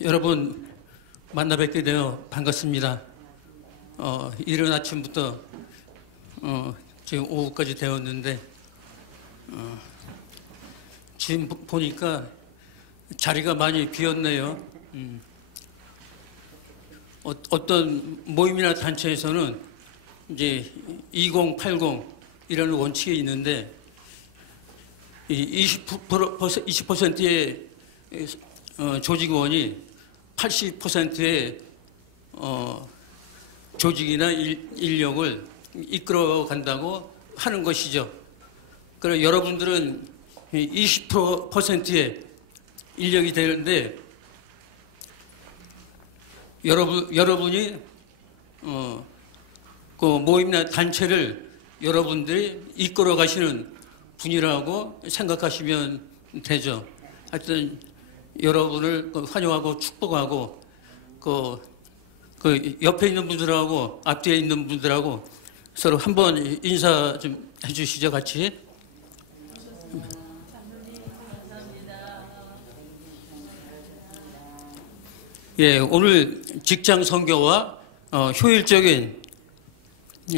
여러분 만나 뵙게 되어 반갑습니다. 이른 아침부터 지금 오후까지 되었는데 지금 보니까 자리가 많이 비었네요. 어떤 모임이나 단체에서는 이제 2080 이라는 원칙이 있는데 20%의 조직원이 80%의 조직이나 인력을 이끌어 간다고 하는 것이죠. 그럼 여러분들은 20%의 인력이 되는데 여러분이 그 모임이나 단체를 여러분들이 이끌어 가시는 분이라고 생각하시면 되죠. 하여튼 여러분을 환영하고 축복하고 그 옆에 있는 분들하고 앞뒤에 있는 분들하고 서로 한번 인사 좀 해주시죠, 같이. 예, 오늘 직장 선교와 효율적인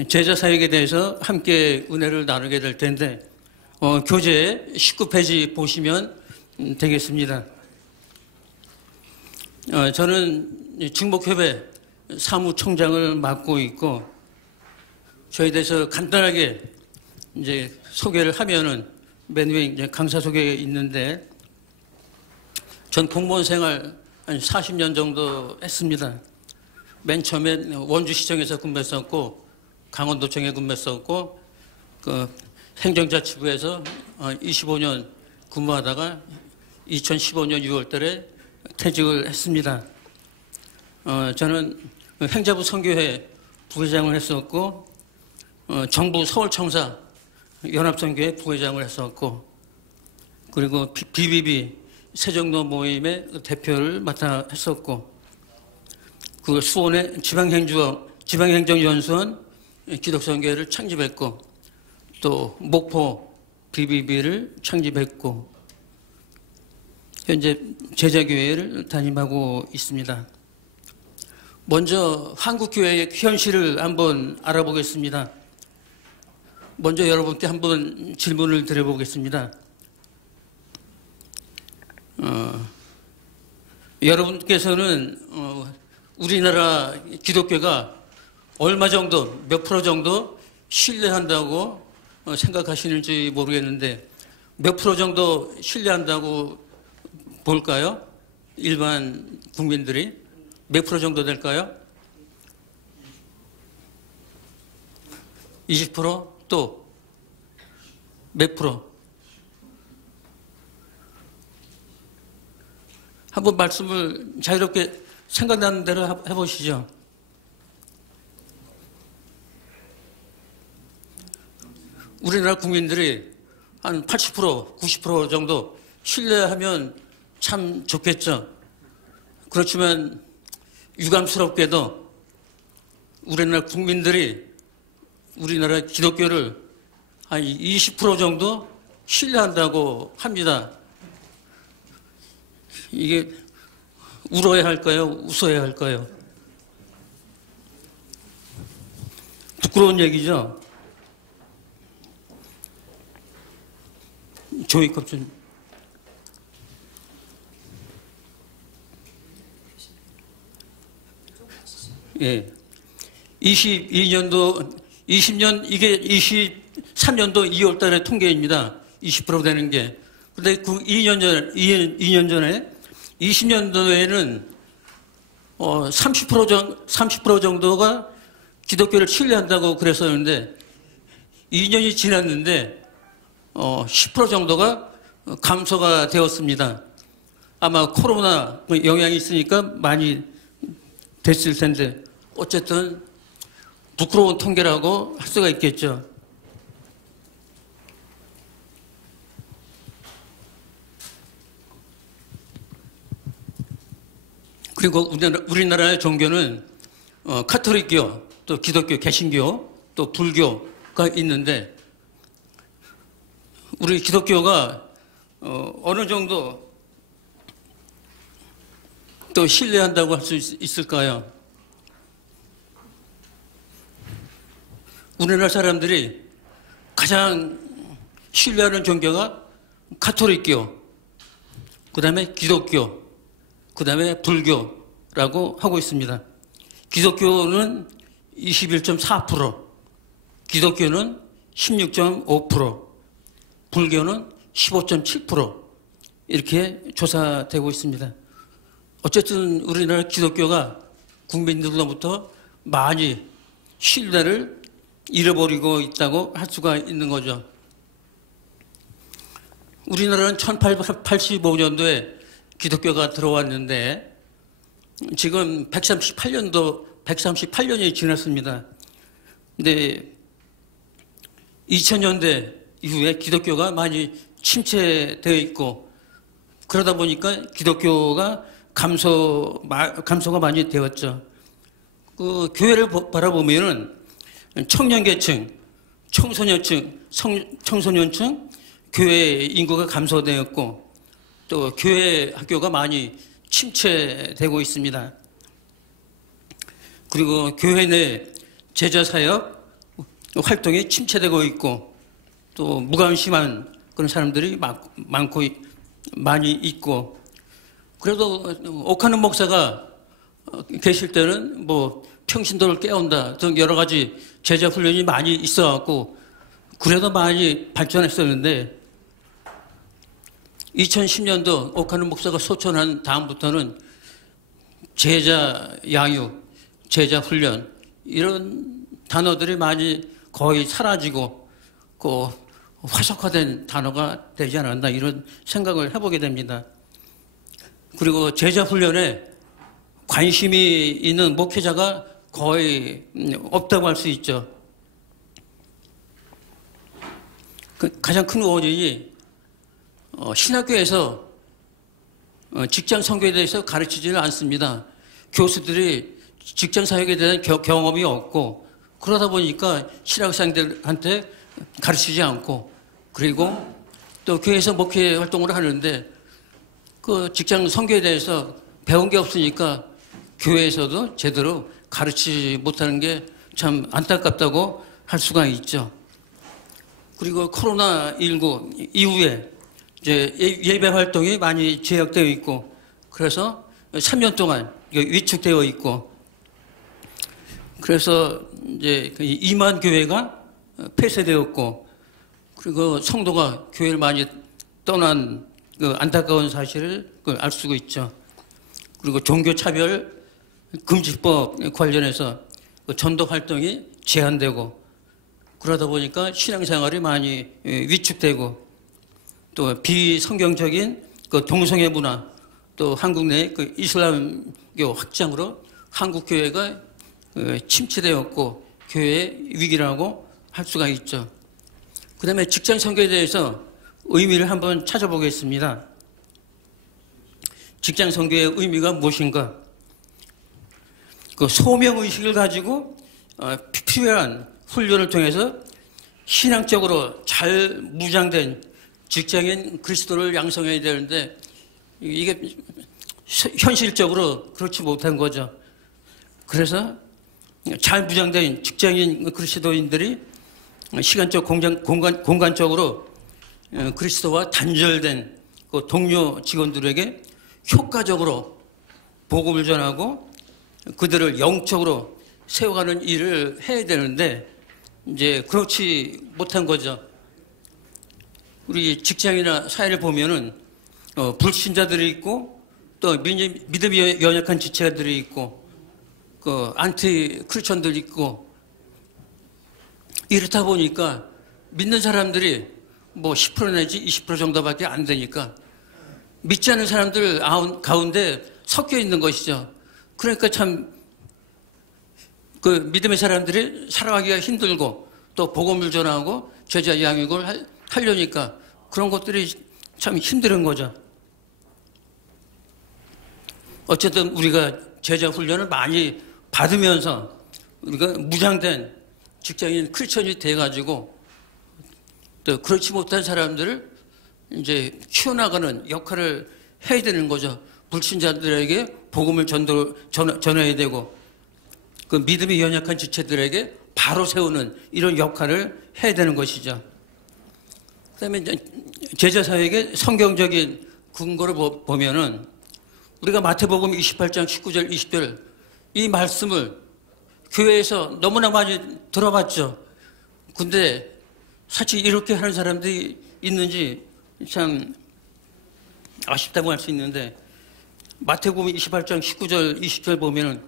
제자 사역에 대해서 함께 은혜를 나누게 될 텐데 교재 19페이지 보시면 되겠습니다. 저는 중목협회 사무총장을 맡고 있고 저에 대해서 간단하게 이제 소개를 하면은 맨 위에 이제 강사 소개 있는데 전 공무원 생활 한 40년 정도 했습니다. 맨 처음에 원주시청에서 근무했었고 강원도청에 근무했었고 그 행정자치부에서 25년 근무하다가 2015년 6월 달에 퇴직을 했습니다. 저는 행자부 선교회 부회장을 했었고 정부 서울청사 연합선교회 부회장을 했었고 그리고 BBB 세종로 모임의 대표를 맡아 했었고 그 수원의 지방행정연수원 기독선교회를 창립했고 또 목포 BBB를 창립했고 현재 제자교회를 담임하고 있습니다. 먼저 한국교회의 현실을 한번 알아보겠습니다. 먼저 여러분께 한번 질문을 드려보겠습니다. 여러분께서는 우리나라 기독교가 얼마 정도, 몇 프로 정도 신뢰한다고 생각하시는지 모르겠는데 몇 프로 정도 신뢰한다고 볼까요? 일반 국민들이 몇 프로 정도 될까요? 20%? 또 몇 프로? 한번 말씀을 자유롭게 생각나는 대로 해보시죠. 우리나라 국민들이 한 80%, 90% 정도 신뢰하면 참 좋겠죠. 그렇지만 유감스럽게도 우리나라 국민들이 우리나라 기독교를 한 20% 정도 신뢰한다고 합니다. 이게 울어야 할까요? 웃어야 할까요? 부끄러운 얘기죠. 조이컵 좀. 예. 22년도, 20년, 이게 23년도 2월 달에 통계입니다. 20% 되는 게. 근데 그 2년 전에 20년도에는 30% 정도가 기독교를 신뢰한다고 그랬었는데 2년이 지났는데 10% 정도가 감소가 되었습니다. 아마 코로나 영향이 있으니까 많이 됐을 텐데 어쨌든 부끄러운 통계라고 할 수가 있겠죠. 그리고 우리나라의 종교는 카톨릭교, 또 기독교, 개신교, 또 불교가 있는데 우리 기독교가 어느 정도 또 신뢰한다고 할 수 있을까요? 우리나라 사람들이 가장 신뢰하는 종교가 가톨릭교, 그 다음에 기독교, 그 다음에 불교라고 하고 있습니다. 기독교는 21.4%, 기독교는 16.5%, 불교는 15.7% 이렇게 조사되고 있습니다. 어쨌든 우리나라 기독교가 국민들로부터 많이 신뢰를 잃어버리고 있다고 할 수가 있는 거죠. 우리나라는 1885년도에 기독교가 들어왔는데 지금 138년이 지났습니다. 근데 2000년대 이후에 기독교가 많이 침체되어 있고 그러다 보니까 기독교가 감소가 많이 되었죠. 그 교회를 바라보면은 청년계층, 청소년층, 교회 인구가 감소되었고 또 교회 학교가 많이 침체되고 있습니다. 그리고 교회 내 제자사역 활동이 침체되고 있고 또 무관심한 그런 사람들이 많이 있고 그래도 옥하는 목사가 계실 때는 뭐 평신도를 깨운다 등 여러 가지 제자 훈련이 많이 있어갖고 그래도 많이 발전했었는데 2010년도 옥하는 목사가 소천한 다음부터는 제자 양육, 제자 훈련 이런 단어들이 많이 거의 사라지고 그 화석화된 단어가 되지 않았나 이런 생각을 해보게 됩니다. 그리고 제자 훈련에 관심이 있는 목회자가 거의 없다고 할 수 있죠. 가장 큰 원인이 신학교에서 직장 선교에 대해서 가르치지는 않습니다. 교수들이 직장 사역에 대한 경험이 없고 그러다 보니까 신학생들한테 가르치지 않고 그리고 또 교회에서 목회 활동을 하는데 그 직장 선교에 대해서 배운 게 없으니까 교회에서도 제대로 가르치지 못하는 게 참 안타깝다고 할 수가 있죠. 그리고 코로나19 이후에 이제 예배 활동이 많이 제약되어 있고 그래서 3년 동안 위축되어 있고 그래서 이제 2만 교회가 폐쇄되었고 그리고 성도가 교회를 많이 떠난 그 안타까운 사실을 알 수가 있죠. 그리고 종교차별 금지법 관련해서 전도 활동이 제한되고 그러다 보니까 신앙생활이 많이 위축되고 또 비성경적인 그 동성애 문화 또 한국 내 그 이슬람교 확장으로 한국 교회가 침체되었고 교회의 위기라고 할 수가 있죠. 그 다음에 직장 선교에 대해서 의미를 한번 찾아보겠습니다. 직장 선교의 의미가 무엇인가? 그 소명의식을 가지고 필요한 훈련을 통해서 신앙적으로 잘 무장된 직장인 그리스도를 양성해야 되는데 이게 현실적으로 그렇지 못한 거죠. 그래서 잘 무장된 직장인 그리스도인들이 시간적 공간적으로 그리스도와 단절된 그 동료 직원들에게 효과적으로 복음을 전하고 그들을 영적으로 세워가는 일을 해야 되는데 이제 그렇지 못한 거죠. 우리 직장이나 사회를 보면은 불신자들이 있고 또 믿음이 연약한 지체들이 있고 그 안티 크리스천들이 있고 이렇다 보니까 믿는 사람들이 뭐 10% 내지 20% 정도밖에 안 되니까 믿지 않는 사람들 가운데 섞여 있는 것이죠. 그러니까 참 그 믿음의 사람들이 살아가기가 힘들고 또 복음을 전하고 제자 양육을 하려니까 그런 것들이 참 힘든 거죠. 어쨌든 우리가 제자 훈련을 많이 받으면서 우리가 무장된 직장인 크리스천이 돼가지고 또 그렇지 못한 사람들을 이제 키워나가는 역할을 해야 되는 거죠. 불신자들에게 복음을 전해야 되고 그 믿음이 연약한 지체들에게 바로 세우는 이런 역할을 해야 되는 것이죠. 그다음에 이제 제자 사역의 성경적인 근거를 보면은 우리가 마태복음 28장 19절 20절 이 말씀을 교회에서 너무나 많이 들어봤죠. 근데 사실 이렇게 하는 사람들이 있는지 참 아쉽다고 할 수 있는데 마태복음 28장 19절 20절 보면은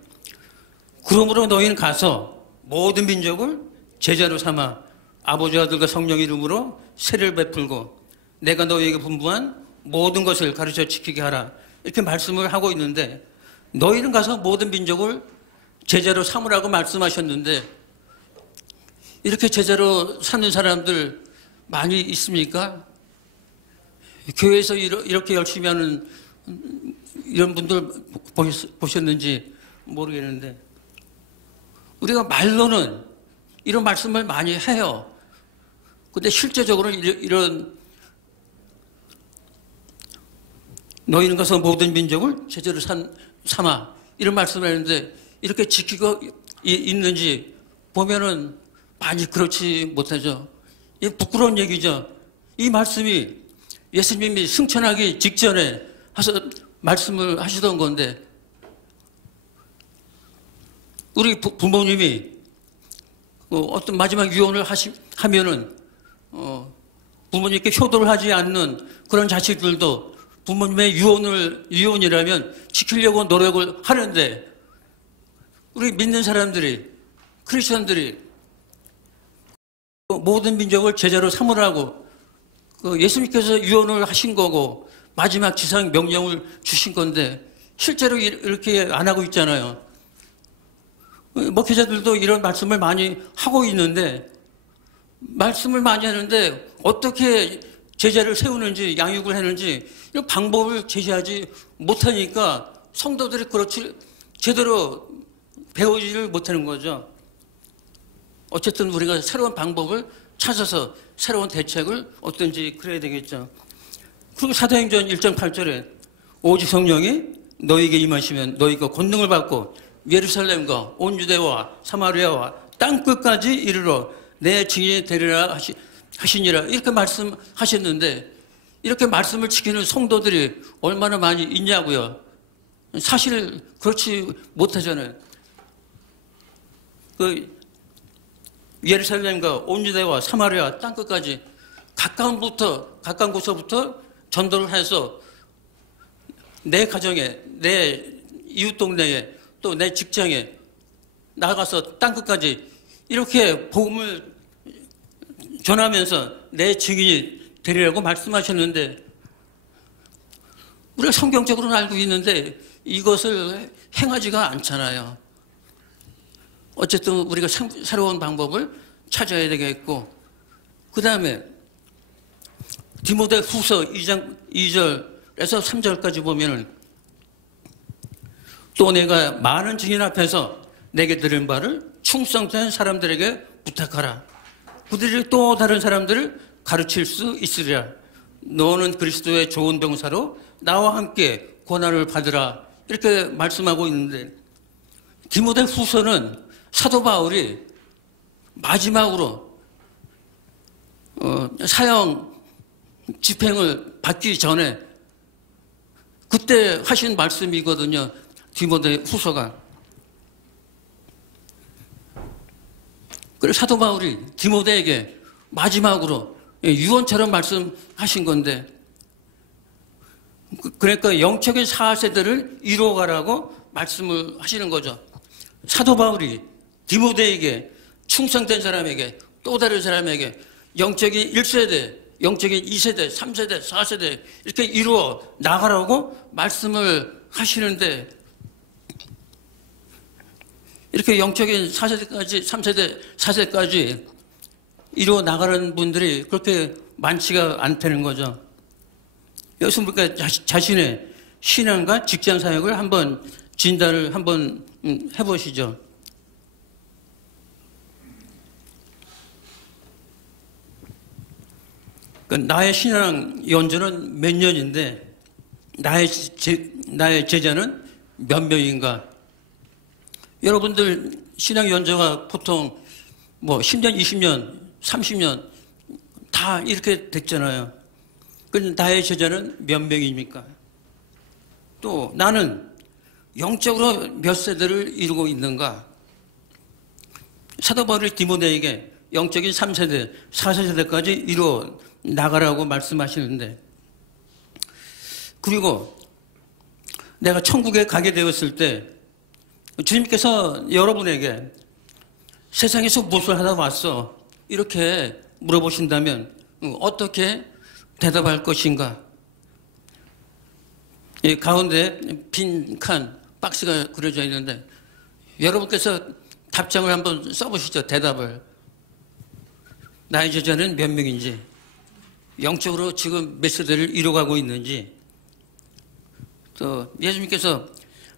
그러므로 너희는 가서 모든 민족을 제자로 삼아 아버지 아들과 성령 이름으로 세례를 베풀고 내가 너희에게 분부한 모든 것을 가르쳐 지키게 하라 이렇게 말씀을 하고 있는데 너희는 가서 모든 민족을 제자로 삼으라고 말씀하셨는데 이렇게 제자로 삼는 사람들 많이 있습니까? 교회에서 이렇게 열심히 하는 이런 분들 보셨는지 모르겠는데 우리가 말로는 이런 말씀을 많이 해요. 근데 실제적으로 이런 너희는 가서 모든 민족을 제자로 삼아 이런 말씀을 했는데 이렇게 지키고 있는지 보면은 많이 그렇지 못하죠. 이게 부끄러운 얘기죠. 이 말씀이 예수님이 승천하기 직전에 말씀을 하시던 건데 우리 부모님이 어떤 마지막 유언을 하면은 부모님께 효도를 하지 않는 그런 자식들도 부모님의 유언이라면 지키려고 노력을 하는데 우리 믿는 사람들이 크리스천들이 모든 민족을 제자로 삼으라고 예수님께서 유언을 하신 거고 마지막 지상 명령을 주신 건데 실제로 이렇게 안 하고 있잖아요. 목회자들도 이런 말씀을 많이 하고 있는데 말씀을 많이 하는데 어떻게 제자를 세우는지 양육을 하는지 이런 방법을 제시하지 못하니까 성도들이 그렇지 제대로 배우지를 못하는 거죠. 어쨌든 우리가 새로운 방법을 찾아서 새로운 대책을 어떤지 그래야 되겠죠. 그리고 사도행전 1장 8절에 오직 성령이 너희에게 임하시면 너희가 권능을 받고 예루살렘과 온 유대와 사마리아와 땅끝까지 이르러 내 증인이 되리라 하시니라 이렇게 말씀하셨는데 이렇게 말씀을 지키는 성도들이 얼마나 많이 있냐고요. 사실 그렇지 못하잖아요. 예루살렘과 온 유대와 사마리아 땅끝까지 가까운 곳서부터 전도를 해서 내 가정에 내 이웃 동네에 또 내 직장에 나가서 땅끝까지 이렇게 복음을 전하면서 내 증인이 되리라고 말씀하셨는데 우리가 성경적으로는 알고 있는데 이것을 행하지가 않잖아요. 어쨌든 우리가 새로운 방법을 찾아야 되겠고 그 다음에 디모데 후서 2장 2절에서 3절까지 보면은 또 내가 많은 증인 앞에서 내게 들은 바를 충성된 사람들에게 부탁하라. 그들이 또 다른 사람들을 가르칠 수 있으리라. 너는 그리스도의 좋은 병사로 나와 함께 고난을 받으라. 이렇게 말씀하고 있는데 디모데 후서는 사도 바울이 마지막으로 사형 집행을 받기 전에 그때 하신 말씀이거든요. 디모데 후서가. 그래서 사도 바울이 디모데에게 마지막으로 유언처럼 말씀하신 건데 그러니까 영적인 4세대를 이루어가라고 말씀을 하시는 거죠. 사도 바울이 디모데에게 충성된 사람에게 또 다른 사람에게 영적인 1세대, 영적인 2세대, 3세대, 4세대 이렇게 이루어 나가라고 말씀을 하시는데 이렇게 영적인 4세대까지 3세대, 4세까지 이루어 나가는 분들이 그렇게 많지가 않다는 거죠. 여기서 우리가 자신의 신앙과 직장 사역을 한번 진단을 한번 해보시죠. 나의 신앙 연주는 몇 년인데 나의 제자는 몇 명인가? 여러분들 신앙 연조가 보통 뭐 10년, 20년, 30년 다 이렇게 됐잖아요. 그럼 나의 제자는 몇 명입니까? 또 나는 영적으로 몇 세대를 이루고 있는가? 사도 바울이 디모데에게 영적인 3세대, 4세대까지 이루어 나가라고 말씀하시는데, 그리고 내가 천국에 가게 되었을 때 주님께서 여러분에게 세상에서 무엇을 하다 왔어? 이렇게 물어보신다면 어떻게 대답할 것인가? 이 가운데 빈 칸, 박스가 그려져 있는데 여러분께서 답장을 한번 써보시죠. 대답을. 나의 제자는 몇 명인지, 영적으로 지금 몇 세대를 이뤄가고 있는지, 또 예수님께서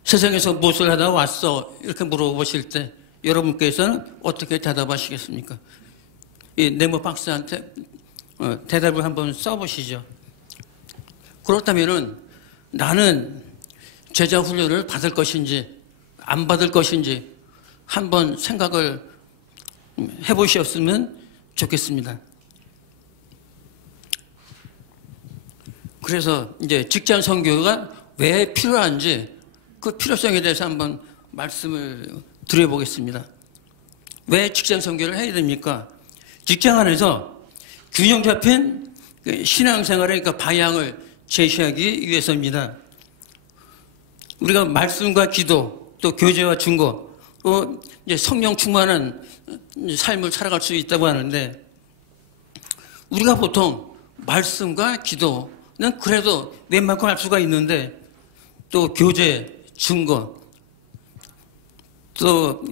세상에서 무엇을 하다 왔어? 이렇게 물어보실 때 여러분께서는 어떻게 대답하시겠습니까? 이 네모 박스한테 대답을 한번 써보시죠. 그렇다면은 나는 제자 훈련을 받을 것인지 안 받을 것인지 한번 생각을 해보셨으면 좋겠습니다. 그래서 이제 직장 선교가 왜 필요한지 그 필요성에 대해서 한번 말씀을 드려보겠습니다. 왜 직장 선교를 해야 됩니까? 직장 안에서 균형 잡힌 신앙생활의 그러니까 방향을 제시하기 위해서입니다. 우리가 말씀과 기도, 또 교제와 증거, 또 이제 성령 충만한 삶을 살아갈 수 있다고 하는데, 우리가 보통 말씀과 기도는 그래도 웬만큼 할 수가 있는데, 또 교제, 증거, 또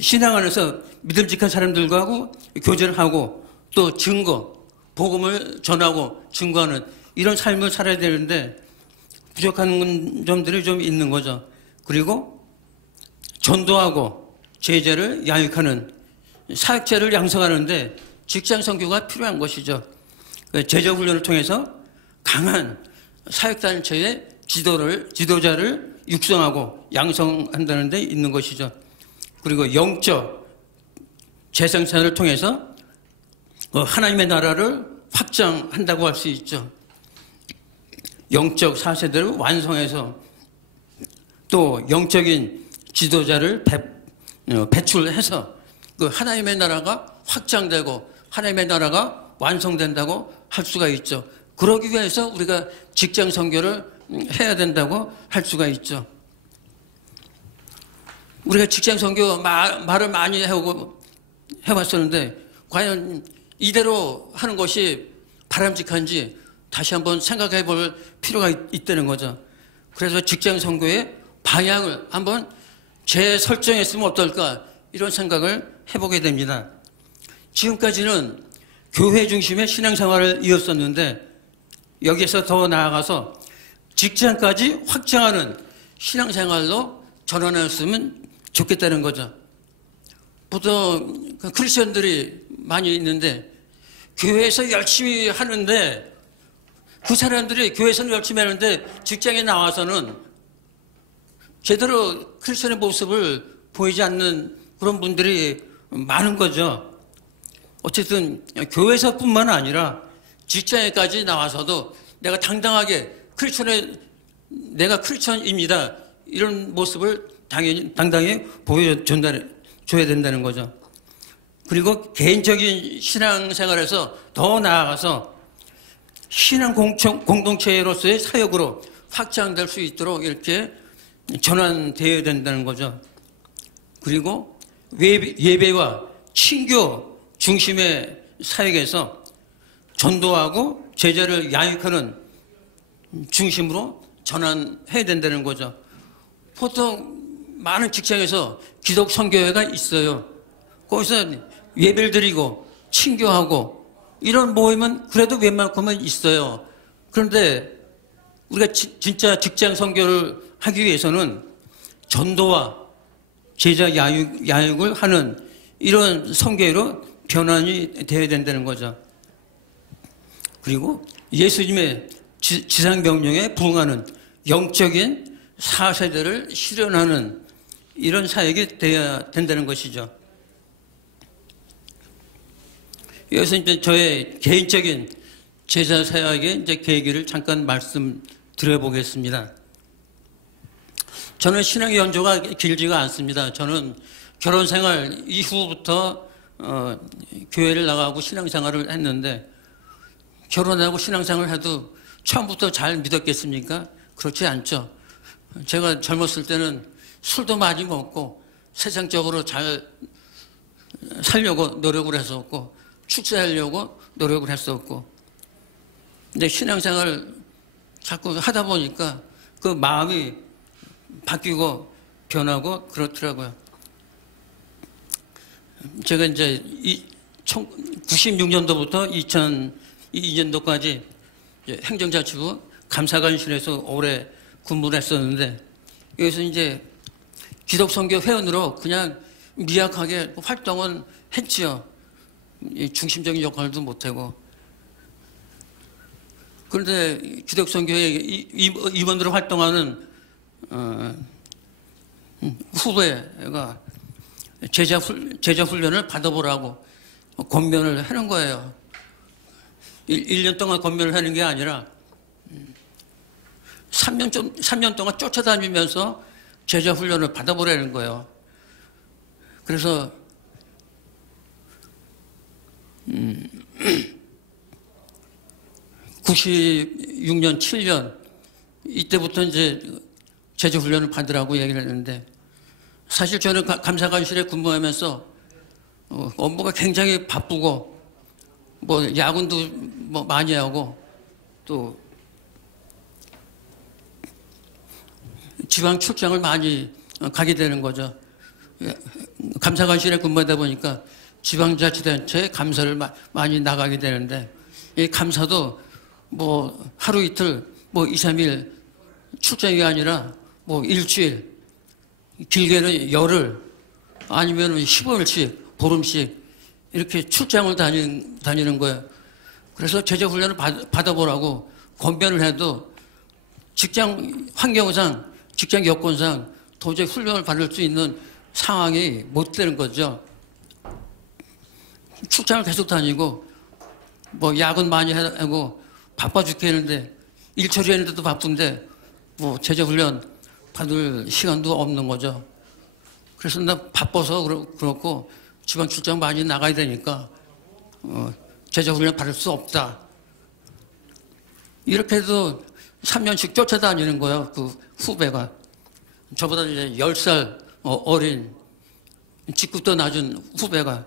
신앙 안에서 믿음직한 사람들과 하고 교제를 하고 또 증거, 복음을 전하고 증거하는 이런 삶을 살아야 되는데 부족한 점들이 좀 있는 거죠. 그리고 전도하고 제자를 양육하는 사역자를 양성하는데 직장 선교가 필요한 것이죠. 제자 훈련을 통해서 강한 사역단체의 지도자를 육성하고 양성한다는 데 있는 것이죠. 그리고 영적 재생산을 통해서 하나님의 나라를 확장한다고 할 수 있죠. 영적 4세대를 완성해서 또 영적인 지도자를 배출해서 그 하나님의 나라가 확장되고 하나님의 나라가 완성된다고 할 수가 있죠. 그러기 위해서 우리가 직장 선교를 해야 된다고 할 수가 있죠. 우리가 직장 선교 말을 많이 해왔었는데 과연 이대로 하는 것이 바람직한지 다시 한번 생각해 볼 필요가 있다는 거죠. 그래서 직장 선교의 방향을 한번 재설정했으면 어떨까 이런 생각을 해보게 됩니다. 지금까지는 교회 중심의 신앙생활을 이었었는데 여기에서 더 나아가서 직장까지 확장하는 신앙생활로 전환했으면 좋겠다는 거죠. 보통 크리스천들이 많이 있는데 교회에서 열심히 하는데 그 사람들이 교회에서는 열심히 하는데 직장에 나와서는 제대로 크리스천의 모습을 보이지 않는 그런 분들이 많은 거죠. 어쨌든 교회에서뿐만 아니라 직장에까지 나와서도 내가 당당하게 내가 크리스천입니다. 이런 모습을 당당히 보여줘야 된다는 거죠. 그리고 개인적인 신앙생활에서 더 나아가서 신앙 공동체로서의 사역으로 확장될 수 있도록 이렇게 전환되어야 된다는 거죠. 그리고 예배와 친교 중심의 사역에서 전도하고 제자를 양육하는 중심으로 전환해야 된다는 거죠. 보통 많은 직장에서 기독 선교회가 있어요. 거기서 예배를 드리고 친교하고 이런 모임은 그래도 웬만큼은 있어요. 그런데 우리가 진짜 직장 선교를 하기 위해서는 전도와 제자 양육을 하는 이런 선교회로 변환이 되어야 된다는 거죠. 그리고 예수님의 지상명령에 부응하는 영적인 4세대를 실현하는 이런 사역이 돼야 된다는 것이죠. 여기서 이제 저의 개인적인 제자 사역의 이제 계기를 잠깐 말씀드려 보겠습니다. 저는 신앙 연조가 길지가 않습니다. 저는 결혼 생활 이후부터 교회를 나가고 신앙생활을 했는데, 결혼하고 신앙생활을 해도 처음부터 잘 믿었겠습니까? 그렇지 않죠. 제가 젊었을 때는 술도 많이 먹고 세상적으로 잘 살려고 노력을 했었고, 축제하려고 노력을 했었고, 근데 신앙생활을 자꾸 하다 보니까 그 마음이 바뀌고 변하고 그렇더라고요. 제가 이제 96년도부터 2002년도까지 행정자치부 감사관실에서 오래 근무를 했었는데, 여기서 이제 기독선교 회원으로 그냥 미약하게 활동은 했지요. 중심적인 역할도 못하고. 그런데 기독선교회 임원으로 활동하는 후배가 제자 훈련을 받아보라고 권면을 하는 거예요. 1년 동안 권면을 하는 게 아니라 3년 동안 쫓아다니면서 제자 훈련을 받아보라는 거예요. 그래서 96년, 7년 이때부터 이제 제자 훈련을 받으라고 얘기를 했는데, 사실 저는 감사관실에 근무하면서 업무가 굉장히 바쁘고, 뭐 야근도 뭐 많이 하고, 또 지방 출장을 많이 가게 되는 거죠. 감사관실에 근무하다 보니까 지방자치단체에 감사를 많이 나가게 되는데, 이 감사도 뭐 하루 이틀, 뭐 2, 3일 출장이 아니라 뭐 일주일, 길게는 열흘, 아니면 15일씩, 보름씩 이렇게 출장을 다니는 거예요. 그래서 제자훈련을 받아보라고 권면을 해도 직장 환경상, 직장 여건상 도저히 훈련을 받을 수 있는 상황이 못 되는 거죠. 출장을 계속 다니고, 뭐 야근 많이 하고 바빠 죽겠는데, 일 처리하는데도 바쁜데 뭐 제자훈련 받을 시간도 없는 거죠. 그래서 나 바빠서 그렇고 지방 출장 많이 나가야 되니까 제자훈련 받을 수 없다. 이렇게 해도 3년씩 쫓아다니는 거예요. 그 후배가. 저보다 이제 10살 어린 직급도 낮은 후배가.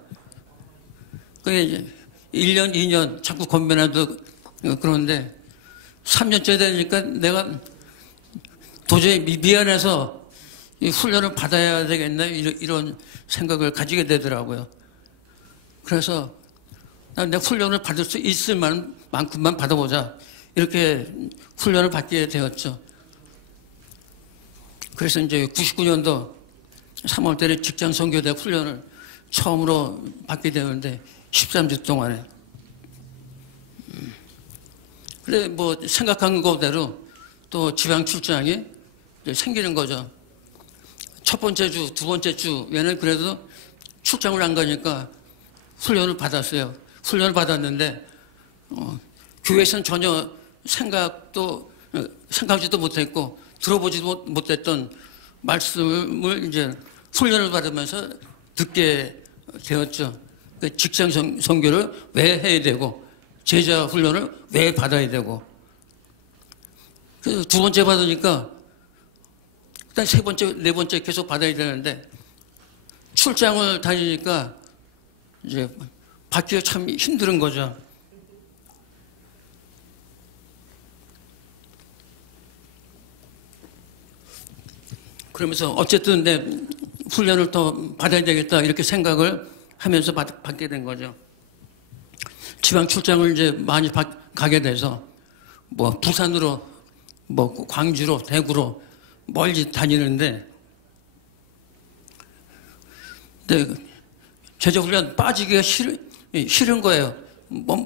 그게 1년, 2년 자꾸 권면해도 그런데 3년째 되니까 내가 도저히 미안해서 이 훈련을 받아야 되겠나 이런 생각을 가지게 되더라고요. 그래서 내가 훈련을 받을 수 있을 만큼만 받아보자, 이렇게 훈련을 받게 되었죠. 그래서 이제 99년도 3월 달에 직장 선교대 훈련을 처음으로 받게 되었는데 13주 동안에. 그래 뭐 생각한 것대로 또 지방 출장이 생기는 거죠. 첫 번째 주, 두 번째 주에는 그래도 출장을 안 가니까 훈련을 받았어요. 훈련을 받았는데 교회에서는 전혀 생각지도 못했고 들어보지도 못했던 말씀을 이제 훈련을 받으면서 듣게 되었죠. 직장 선교를 왜 해야 되고, 제자 훈련을 왜 받아야 되고. 그래서 두 번째 받으니까 일단 세 번째, 네 번째 계속 받아야 되는데, 출장을 다니니까 이제 받기가 참 힘든 거죠. 그러면서 어쨌든 내 훈련을 더 받아야 되겠다 이렇게 생각을 하면서 받게 된 거죠. 지방 출장을 이제 많이 가게 돼서 뭐 부산으로, 뭐 광주로, 대구로 멀리 다니는데, 근데 제자훈련 빠지기가 싫은 거예요.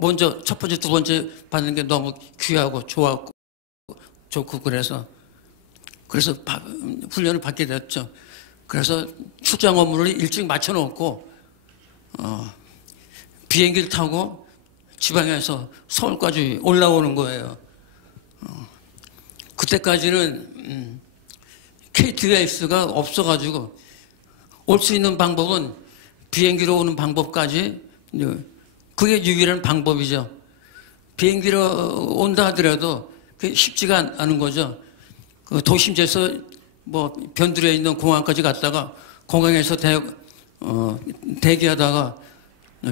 먼저 첫 번째, 두 번째 받는 게 너무 귀하고 좋고 그래서. 그래서 훈련을 받게 됐죠. 그래서 출장 업무를 일찍 마쳐놓고 비행기를 타고 지방에서 서울까지 올라오는 거예요. 그때까지는 KTX가 없어가지고 올 수 있는 방법은 비행기로 오는 방법까지 그게 유일한 방법이죠. 비행기로 온다 하더라도 그게 쉽지가 않은 거죠. 그 도심지에서 뭐 변두리에 있는 공항까지 갔다가 공항에서 대기하다가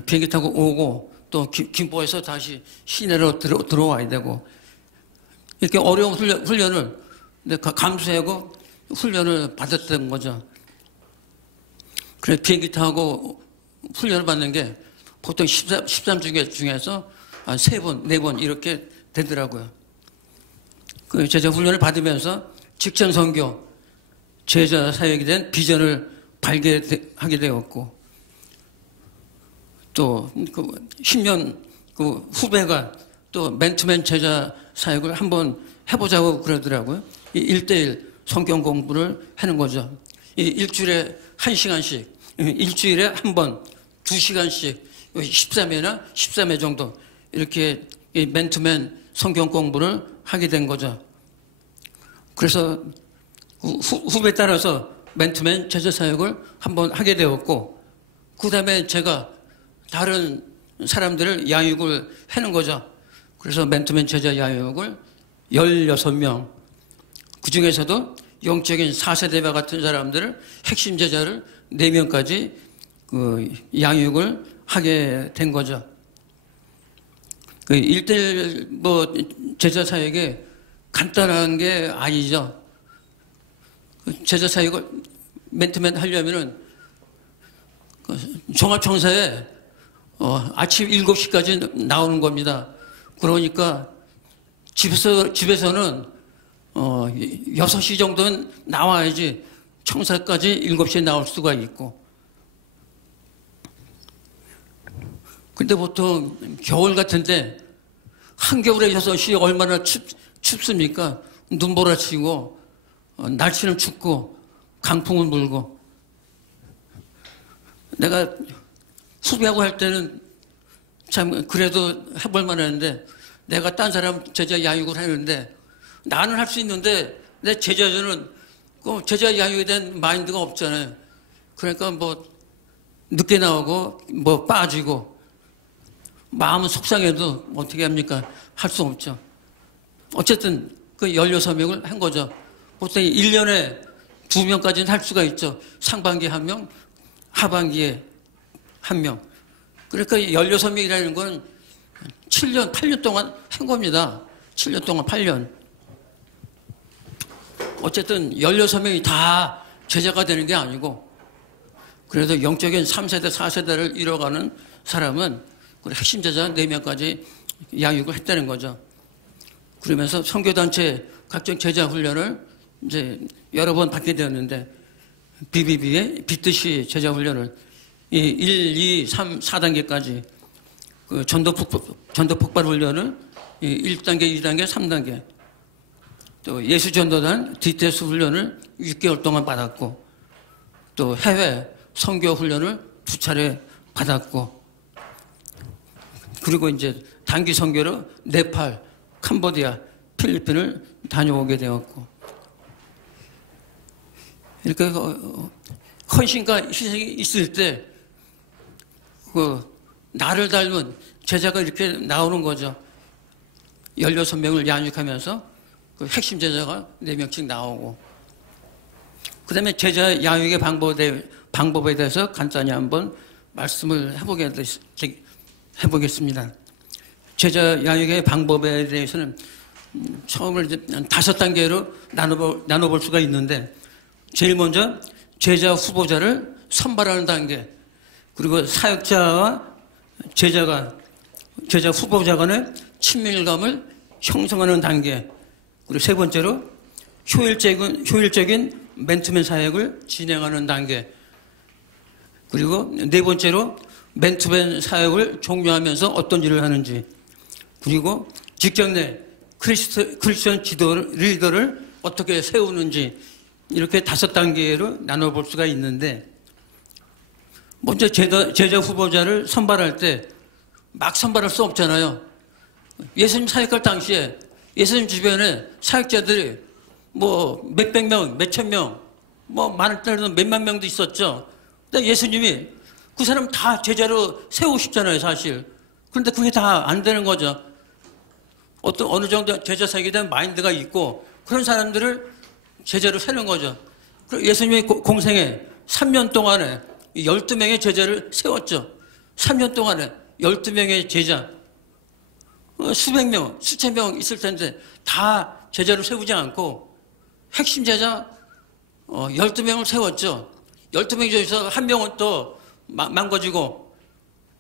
비행기 타고 오고 또 김포에서 다시 시내로 들어와야 되고 이렇게 어려운 훈련을 감수하고 훈련을 받았던 거죠. 그래서 비행기 타고 훈련을 받는 게 보통 13 중에서 한 3번, 4번 이렇게 되더라고요. 그 제자 훈련을 받으면서 직장 선교, 제자 사역에 대한 비전을 발견하게 되었고 또 10년 그 후배가 또 맨투맨 제자 사역을 한번 해보자고 그러더라고요. 1대1 성경 공부를 하는 거죠. 일주일에 1시간씩, 일주일에 한 번, 2시간씩, 13회나 13회 정도 이렇게 맨투맨 성경 공부를 하게 된 거죠. 그래서 후배에 따라서 맨투맨 제자 사역을 한번 하게 되었고 그 다음에 제가 다른 사람들을 양육을 하는 거죠. 그래서 맨투맨 제자 양육을 16명, 그 중에서도 영적인 4세대와 같은 사람들을 핵심 제자를 4명까지 그 양육을 하게 된 거죠. 그 1대1 뭐 제자 사역에 간단한 게 아니죠. 제자 사역을 맨투맨 하려면은 종합청사에 아침 7시까지 나오는 겁니다. 그러니까 집에서는 6시 정도는 나와야지 청사까지 7시에 나올 수가 있고. 근데 보통 겨울 같은데 한겨울에 6시 얼마나 춥습니까? 눈보라치고 날씨는 춥고 강풍은 불고. 내가 후배하고 할 때는 참 그래도 해볼 만했는데 내가 딴 사람 제자 양육을 하는데 나는 할 수 있는데 내 제자들은 그 제자 양육에 대한 마인드가 없잖아요. 그러니까 뭐 늦게 나오고 뭐 빠지고 마음은 속상해도 어떻게 합니까? 할 수 없죠. 어쨌든 그 16명을 한 거죠. 보통 1년에 2명까지는 할 수가 있죠. 상반기에 1명, 하반기에 1명. 그러니까 16명이라는 건 7년, 8년 동안 한 겁니다. 7년 동안 8년. 어쨌든 16명이 다 제자가 되는 게 아니고 그래도 영적인 3세대, 4세대를 이뤄가는 사람은 핵심 제자 4명까지 양육을 했다는 거죠. 그러면서 선교단체 각종 제자 훈련을 이제 여러 번 받게 되었는데 BBB의 빗듯이 제자 훈련을 1, 2, 3, 4단계까지 그 전도 폭발 훈련을 1단계, 2단계, 3단계 또 예수전도단 DTS 훈련을 6개월 동안 받았고 또 해외 선교 훈련을 2차례 받았고 그리고 이제 단기 선교로 네팔, 캄보디아, 필리핀을 다녀오게 되었고 이렇게 헌신과 희생이 있을 때 그 나를 닮은 제자가 이렇게 나오는 거죠. 16명을 양육하면서 그 핵심 제자가 4명씩 나오고 그 다음에 제자 양육의 방법에 대해서 간단히 한번 말씀을 해보겠습니다. 제자 양육의 방법에 대해서는 처음을 이제 5단계로 나눠볼 수가 있는데 제일 먼저 제자 후보자를 선발하는 단계 그리고 사역자와 제자 후보자 간의 친밀감을 형성하는 단계 그리고 세 번째로 효율적인 맨투맨 사역을 진행하는 단계 그리고 네 번째로 맨투맨 사역을 종료하면서 어떤 일을 하는지 그리고 직장 내 크리스천 리더를 어떻게 세우는지 이렇게 5단계로 나눠볼 수가 있는데, 먼저 제자 후보자를 선발할 때 막 선발할 수 없잖아요. 예수님 사역할 당시에 예수님 주변에 사역자들이 뭐 몇백 명, 몇천 명, 뭐 많을 때는 몇만 명도 있었죠. 근데 예수님이 그 사람 다 제자로 세우고 싶잖아요, 사실. 그런데 그게 다 안 되는 거죠. 어느 정도 제자 사역에 대한 마인드가 있고 그런 사람들을 제자로 세우는 거죠. 예수님이 공생에 3년 동안에 12명의 제자를 세웠죠. 3년 동안에 12명의 제자. 수백 명, 수천 명 있을 텐데 다 제자로 세우지 않고 핵심 제자 12명을 세웠죠. 12명 중에서 한 명은 또 망가지고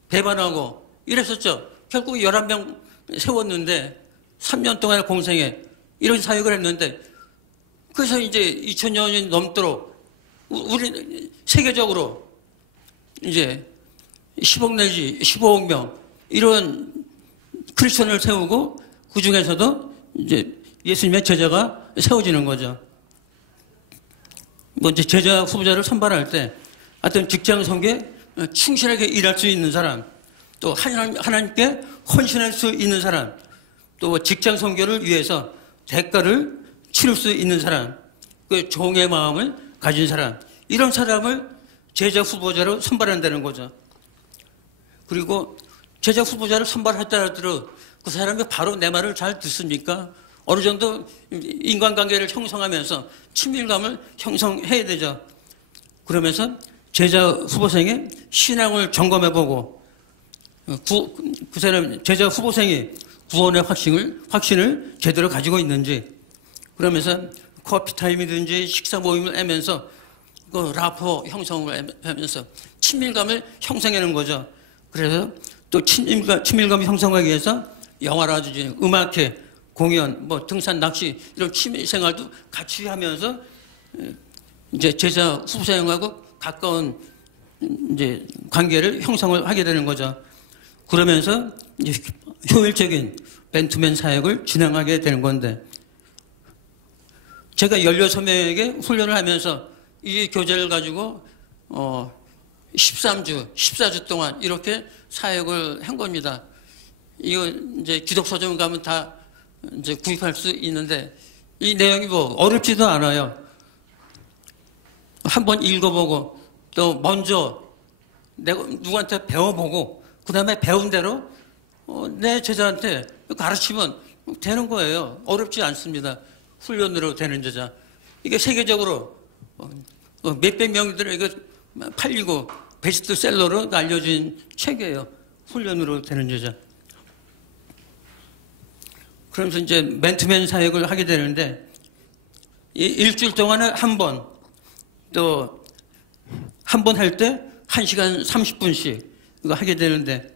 배반하고 이랬었죠. 결국 11명 세웠는데 3년 동안의 공생에 이런 사역을 했는데, 그래서 이제 2000년이 넘도록 우리 세계적으로 이제 10억 내지 15억 명 이런 크리스천을 세우고 그 중에서도 이제 예수님의 제자가 세워지는 거죠. 뭐 이제 제자 후보자를 선발할 때 어떤 직장 선교에 충실하게 일할 수 있는 사람, 또 하나님께 헌신할 수 있는 사람, 또 직장 선교를 위해서 대가를 치를 수 있는 사람, 그 종의 마음을 가진 사람, 이런 사람을 제자 후보자로 선발한다는 거죠. 그리고 제자 후보자를 선발했다더라도 그 사람이 바로 내 말을 잘 듣습니까? 어느 정도 인간관계를 형성하면서 친밀감을 형성해야 되죠. 그러면서 제자 후보생의 신앙을 점검해보고 그 사람 제자 후보생이 구원의 확신을 제대로 가지고 있는지, 그러면서 커피 타임이든지 식사 모임을 하면서 그 라포 형성을 하면서 친밀감을 형성하는 거죠. 그래서 또 친밀감 형성하기 위해서 영화라든지 음악회, 공연, 뭐 등산, 낚시 이런 취미 생활도 같이 하면서 이제 제자 후보생하고 가까운 이제 관계를 형성을 하게 되는 거죠. 그러면서 이제 효율적인 맨투맨 사역을 진행하게 되는 건데, 제가 16명에게 훈련을 하면서 이 교재를 가지고 14주 동안 이렇게 사역을 한 겁니다. 이거 이제 기독서점 가면 다 이제 구입할 수 있는데, 이 내용이 뭐 어렵지도 않아요. 한번 읽어보고 또 먼저 내가 누구한테 배워보고 그 다음에 배운 대로 내 제자한테 가르치면 되는 거예요. 어렵지 않습니다. 훈련으로 되는 제자. 이게 세계적으로 몇백 명들에게 팔리고 베스트셀러로 알려진 책이에요. 훈련으로 되는 제자. 그러면서 이제 맨투맨 사역을 하게 되는데, 일주일 동안에 한 번, 또 한 번 할 때 1시간 30분씩 이거 하게 되는데,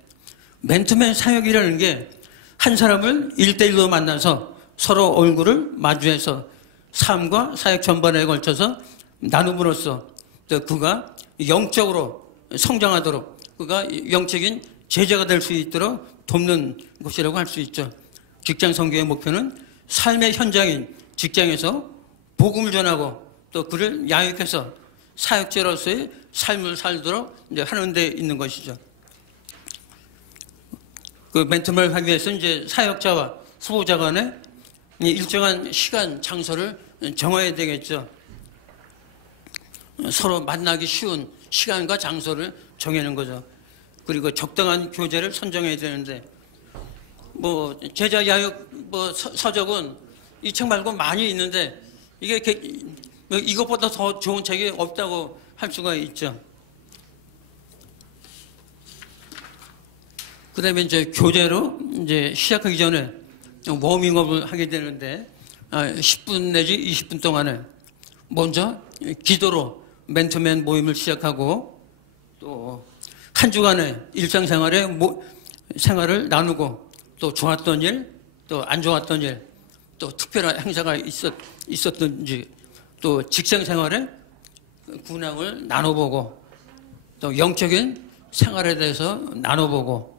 맨투맨 사역이라는 게 한 사람을 1대1로 만나서 서로 얼굴을 마주해서 삶과 사역 전반에 걸쳐서 나눔으로써 또 그가 영적으로 성장하도록, 그가 영적인 제자가 될 수 있도록 돕는 곳이라고 할 수 있죠. 직장 선교의 목표는 삶의 현장인 직장에서 복음을 전하고 또 그를 양육해서 사역자로서의 삶을 살도록 이제 하는 데 있는 것이죠. 그 멘토를 하기 위해서 이제 사역자와 후보자 간에 일정한 시간, 장소를 정해야 되겠죠. 서로 만나기 쉬운 시간과 장소를 정하는 거죠. 그리고 적당한 교재를 선정해야 되는데, 뭐 제자 야육 뭐 서적은 이 책 말고 많이 있는데 이게 이것보다 더 좋은 책이 없다고 할 수가 있죠. 그다음에 이제 교재로 이제 시작하기 전에 워밍업을 하게 되는데 10분 내지 20분 동안에 먼저 기도로 맨투맨 모임을 시작하고, 또 한 주간의 일상생활의 생활을 나누고, 또 좋았던 일, 또 안 좋았던 일, 또 특별한 행사가 있었던지, 또 직장 생활의 근황을 나눠보고, 또 영적인 생활에 대해서 나눠보고,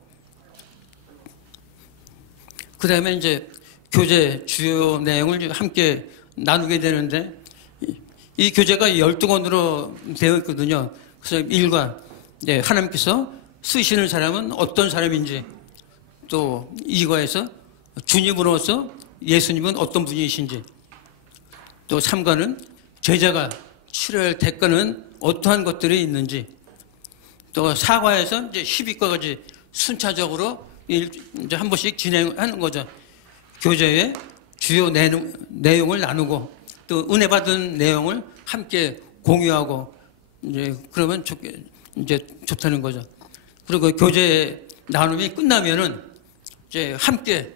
그 다음에 이제 교재 주요 내용을 함께 나누게 되는데 이 교재가 12권으로 되어 있거든요. 그래서 1과 하나님께서 쓰시는 사람은 어떤 사람인지, 또 2과에서 주님으로서 예수님은 어떤 분이신지, 또 3과는 제자가 치러야 할 대가는 어떠한 것들이 있는지, 또 4과에서 이제 12과까지 순차적으로 이제 한 번씩 진행하는 거죠. 교재의 주요 내용을 나누고 또 은혜 받은 내용을 함께 공유하고 이제 그러면 이제 좋다는 거죠. 그리고 교재 나눔이 끝나면은 이제 함께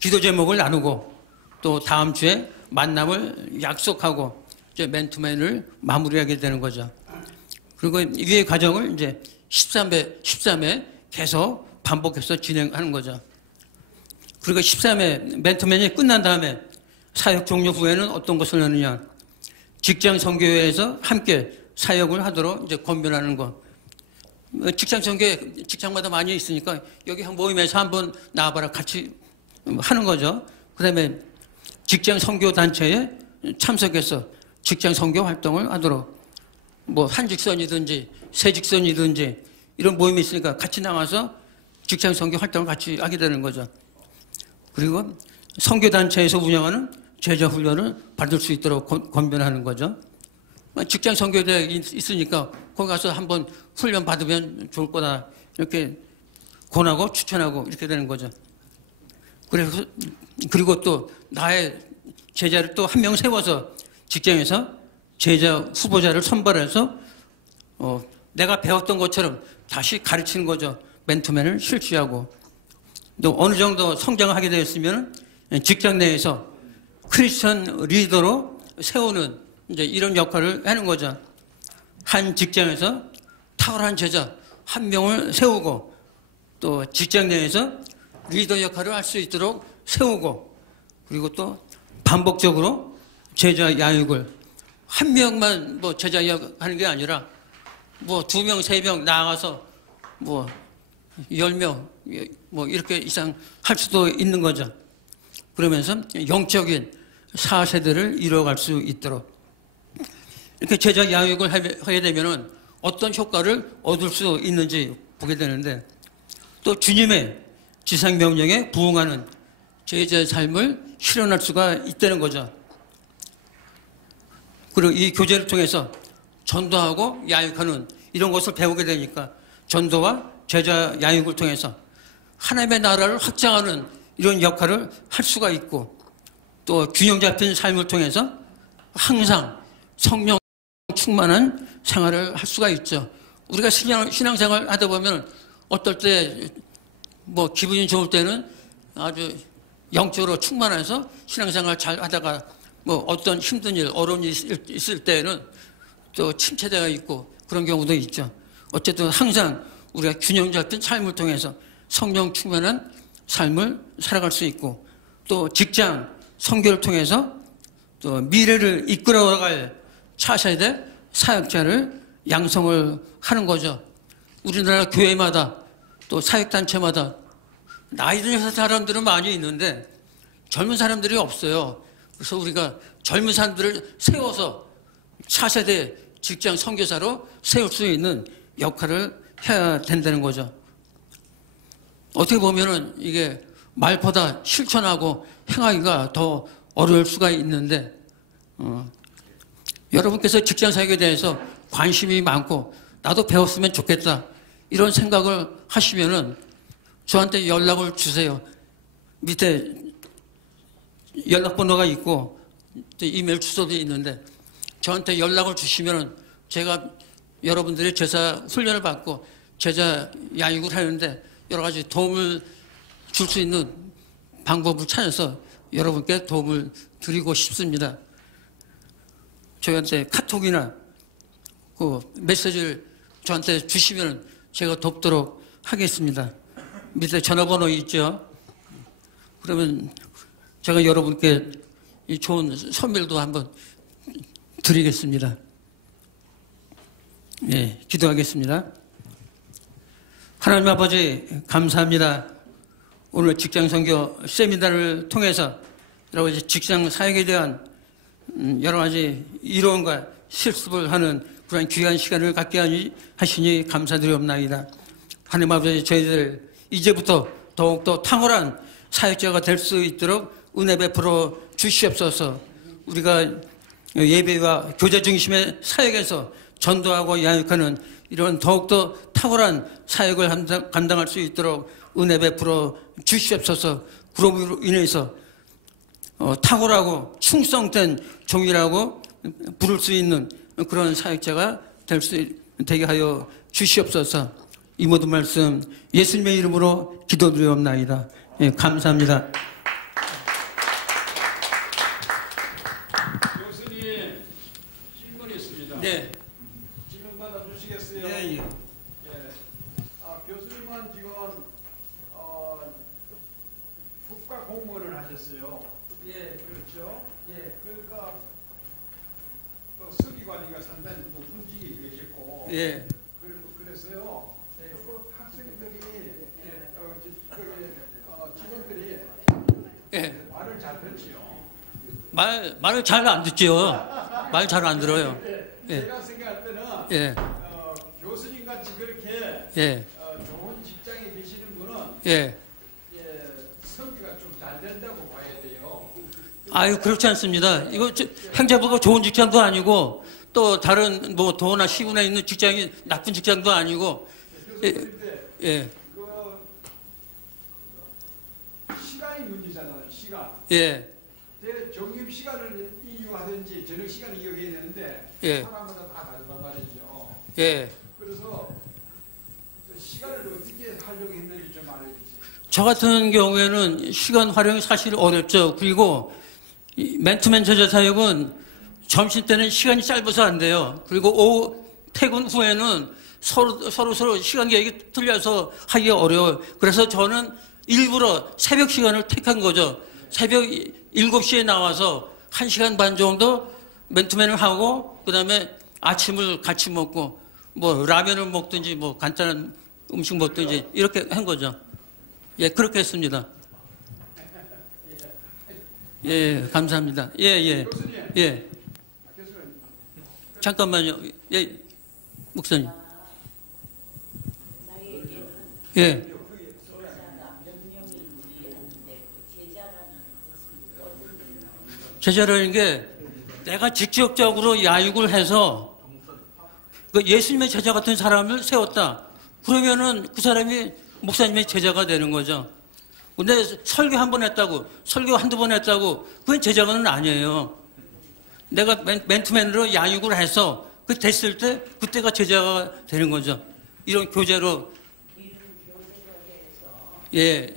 기도 제목을 나누고 또 다음 주에 만남을 약속하고 이제 맨투맨을 마무리하게 되는 거죠. 그리고 이의 과정을 이제 13회 계속 반복해서 진행하는 거죠. 그리고 13회 맨투맨이 끝난 다음에 사역 종료 후에는 어떤 것을 하느냐. 직장 선교회에서 함께 사역을 하도록 이제 권면하는 것. 직장 선교회, 직장마다 많이 있으니까 여기 모임에서 한번 나와봐라 같이 하는 거죠. 그 다음에 직장 선교 단체에 참석해서 직장 선교 활동을 하도록 뭐 한직선이든지 새직선이든지 이런 모임이 있으니까 같이 나가서 직장 선교 활동을 같이 하게 되는 거죠. 그리고 선교 단체에서 운영하는 제자 훈련을 받을 수 있도록 권변하는 거죠. 직장 선교대 있으니까 거기 가서 한번 훈련 받으면 좋을 거다 이렇게 권하고 추천하고 이렇게 되는 거죠. 그래서 그리고 또 나의 제자를 또 한 명 세워서 직장에서 제자 후보자를 선발해서 내가 배웠던 것처럼 다시 가르치는 거죠. 맨투맨을 실시하고 또 어느 정도 성장을 하게 되었으면 직장 내에서 크리스천 리더로 세우는 이제 이런 역할을 하는 거죠. 한 직장에서 탁월한 제자 한 명을 세우고 또 직장 내에서 리더 역할을 할 수 있도록 세우고 그리고 또 반복적으로 제자 야육을 한 명만 뭐 제자 야육하는 게 아니라 뭐 2명, 3명 나가서 뭐 10명 뭐 이렇게 이상 할 수도 있는 거죠. 그러면서 영적인 4세대를 이뤄갈 수 있도록 이렇게 제자 양육을 하게 되면은 어떤 효과를 얻을 수 있는지 보게 되는데 또 주님의 지상명령에 부응하는 제자의 삶을 실현할 수가 있다는 거죠. 그리고 이 교재를 통해서 전도하고 양육하는 이런 것을 배우게 되니까 전도와 제자 양육을 통해서 하나님의 나라를 확장하는 이런 역할을 할 수가 있고 또 균형 잡힌 삶을 통해서 항상 성령 충만한 생활을 할 수가 있죠. 우리가 신앙생활 하다 보면 어떨 때 뭐 기분이 좋을 때는 아주 영적으로 충만해서 신앙생활 잘 하다가 뭐 어떤 힘든 일, 어려운 일이 있을 때는 또 침체되어 있고 그런 경우도 있죠. 어쨌든 항상 우리가 균형 잡힌 삶을 통해서 성령 충만한 삶을 살아갈 수 있고 또 직장, 선교를 통해서 또 미래를 이끌어갈 차세대 사역자를 양성을 하는 거죠. 우리나라 교회마다 또 사역단체마다 나이 든 사람들은 많이 있는데 젊은 사람들이 없어요. 그래서 우리가 젊은 사람들을 세워서 차세대 직장 선교사로 세울 수 있는 역할을 해야 된다는 거죠. 어떻게 보면은 이게 말보다 실천하고 행하기가 더 어려울 수가 있는데 여러분께서 직장 사역에 대해서 관심이 많고 나도 배웠으면 좋겠다 이런 생각을 하시면은 저한테 연락을 주세요. 밑에 연락번호가 있고 이메일 주소도 있는데 저한테 연락을 주시면은 제가 여러분들의 제자 훈련을 받고 제자 양육을 하는데 여러 가지 도움을 줄 수 있는 방법을 찾아서 여러분께 도움을 드리고 싶습니다. 저한테 카톡이나 그 메시지를 저한테 주시면 제가 돕도록 하겠습니다. 밑에 전화번호 있죠? 그러면 제가 여러분께 이 좋은 선물도 한번 드리겠습니다. 예, 기도하겠습니다. 하나님 아버지 감사합니다. 오늘 직장 선교 세미나를 통해서 여러 가지 직장 사역에 대한 여러 가지 이론과 실습을 하는 그런 귀한 시간을 갖게 하시니 감사드리옵나이다. 하나님 아버지, 저희들 이제부터 더욱더 탁월한 사역자가 될 수 있도록 은혜 베풀어 주시옵소서. 우리가 예배와 교제 중심의 사역에서 전도하고 양육하는 이런 더욱더 탁월한 사역을 감당할 수 있도록 은혜 베풀어 주시옵소서. 그로 인해서 탁월하고 충성된 종이라고 부를 수 있는 그런 사역자가 되게 하여 주시옵소서. 이 모든 말씀 예수님의 이름으로 기도드리옵나이다. 예, 감사합니다. 교수님, 질문이 있습니다. 네. 질문 받아주시겠어요? 네, 예. 교수님은 지금 국가 공무원을 하셨어요. 예. 그렇죠? 예. 그러니까 또 서기관이가 상당히 높은 직이 되셨고, 예. 그래서요. 네. 그 학생들이 직원들이 예. 말을 잘 듣지요. 말을 잘 안 듣죠. 말 잘 안 들어요. 예. 제가 생각할 때는 예. 교수님 같이 그렇게 예. 좋은 직장에 계시는 분은 예. 성기가 좀 잘 된다고 봐야 돼요. 아유, 그렇지 않습니다. 이거 행자부가 좋은 직장도 아니고 또 다른 뭐 도나 시군에 있는 직장이 나쁜 직장도 아니고. 교수님인데 예. 그 시간이 문제잖아요. 시간. 예. 정규 시간을 이용하든지 저녁 시간을 이용해야 되는데 예. 사람마다 다 다르단 말이죠. 예. 그래서 시간을 어떻게 활용했는지 좀 알려주세요. 저 같은 경우에는 시간 활용이 사실 어렵죠. 그리고 이 맨투맨 제자 사역은 점심 때는 시간이 짧아서 안 돼요. 그리고 오후 퇴근 후에는 서로 시간 계획이 틀려서 하기 어려워요. 그래서 저는 일부러 새벽 시간을 택한 거죠. 새벽 7시에 나와서 1시간 반 정도 맨투맨을 하고 그다음에 아침을 같이 먹고 뭐 라면을 먹든지 뭐 간단한 음식 먹든지 이렇게 한 거죠. 예, 그렇게 했습니다. 예, 감사합니다. 예, 예. 예. 잠깐만요. 예, 목사님. 예. 제자라는 게 내가 직접적으로 야육을 해서 그 예수님의 제자 같은 사람을 세웠다. 그러면은 그 사람이 목사님의 제자가 되는 거죠. 근데 설교 한 번 했다고, 설교 한두 번 했다고, 그건 제자가는 아니에요. 내가 맨투맨으로 야육을 해서 그 됐을 때 그때가 제자가 되는 거죠. 이런 교제로. 예.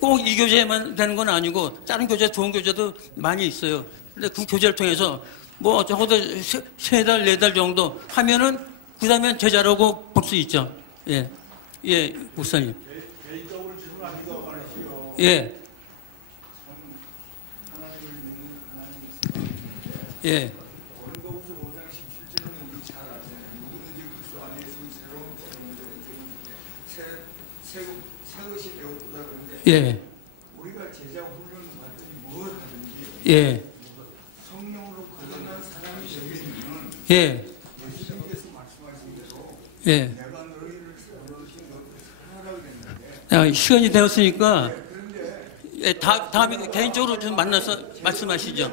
꼭 이 교제만 되는 건 아니고 다른 교제, 좋은 교제도 많이 있어요. 근데 그 교제를 통해서 뭐 적어도 3달, 4달 정도 하면은 그 다음에 제자라고 볼 수 있죠. 예. 예, 목사님. 개인적으로 질문하기도 말이시요. 예. 예. 원고부터 5장 17절은 우리 잘 아잖아요. 누구든지 그리스도 안에 있으면 새로운 새 것이 되었다 그러는데 예. 우리가 제자 훈련을 받더니 뭘 하든지 예. 성령으로 거듭난 사람이 되겠는 예. 예수님께서 말씀하신 대로 예. 내가 너희를 사랑하신 것을 사랑하라고 했는데 시간이 되었으니까 그런데 예, 다음에 개인적으로 좀 만나서 말씀하시죠.